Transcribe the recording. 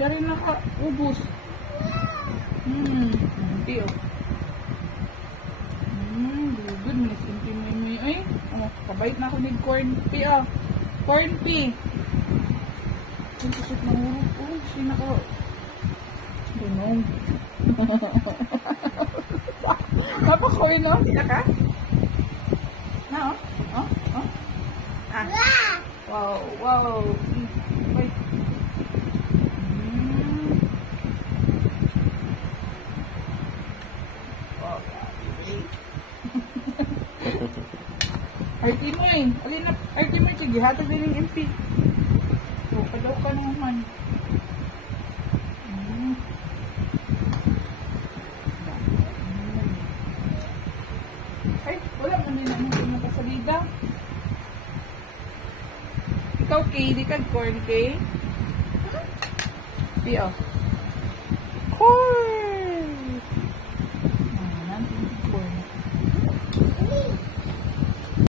Siya rin nakaubos. Hindi oh. Good. May simple may ay. Oh, kabait na ako ng corn pea oh. Corn pea. Ang kusot na urok. Oh, siya naka. Ganun. Napakoy no? Sila ka? Na oh? Oh? Oh? Ah. Wow. Wait. Arti mo eh. Alin na, arti mo sige. Hatag din yung MP. So, padaw ka naman. Ay, wala man din ang nakasalida. Ikaw, Kay, di ka corn, Kay? Di, oh. Corn!